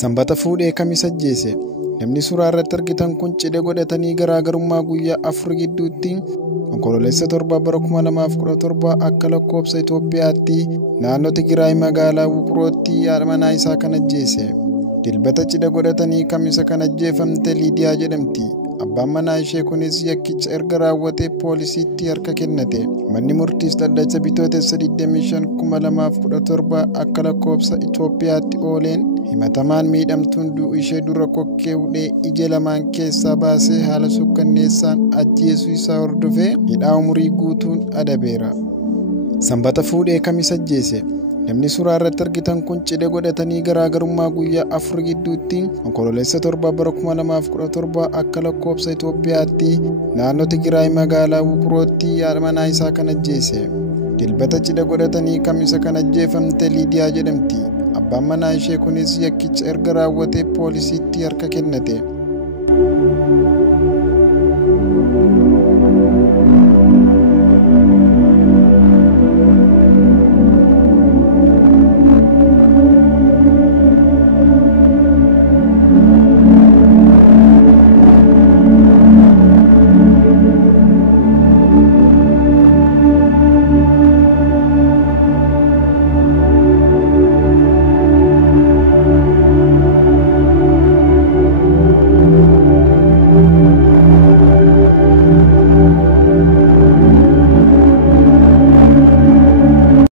Sanbata fuudhee Kamiisa ajjeese. Namni suuraa irratti argitan kun cidha godhatanii garaagarummaa guyyaa 4 gidduutti onkololeessa 7 bara 2017 akka lakkoofsa Itoophiyaatti naannoo Tigraay magaalaa Wuqrootti haadha manaa isaa kan ajjeese. Dilbata cidha godhatanii Kamiisa kan ajjeefamte Liidiyaa jedhamti. Abbaan manaa ishee kunis yakkicha erga raawwatee poolisiitti harka kennate. Manni murtiis dhaddacha bitootessa 25/2017 akka lakkoofsa Itoophiyaatti ooleen himatamaan miidhamtuun du'u ishee dura kokkee hudhee ija lamaan keessaa baasee haala sukkanneessaan ajjeesuu isaa hordofee hidhaa umurii guutuun adabeera. Sanbata fuudhee Kamiisa ajjeese. Namni suuraa irratti argitan kun cidha godhatanii garaagarummaa guyyaa 4 gidduutti onkololeessa 7 bara 2017 akka lakkoofsa Itoophiyaatti naannoo Tigraay magaalaa Wuqrootti haadha manaa isaa kan ajjeese. Dilbata cidha godhatanii Kamiisa kan ajjeefamte Liidiyaa jedhamti. Abbaan manaa ishee kunis yakkicha erga raawwatee poolisiitti harka kennate.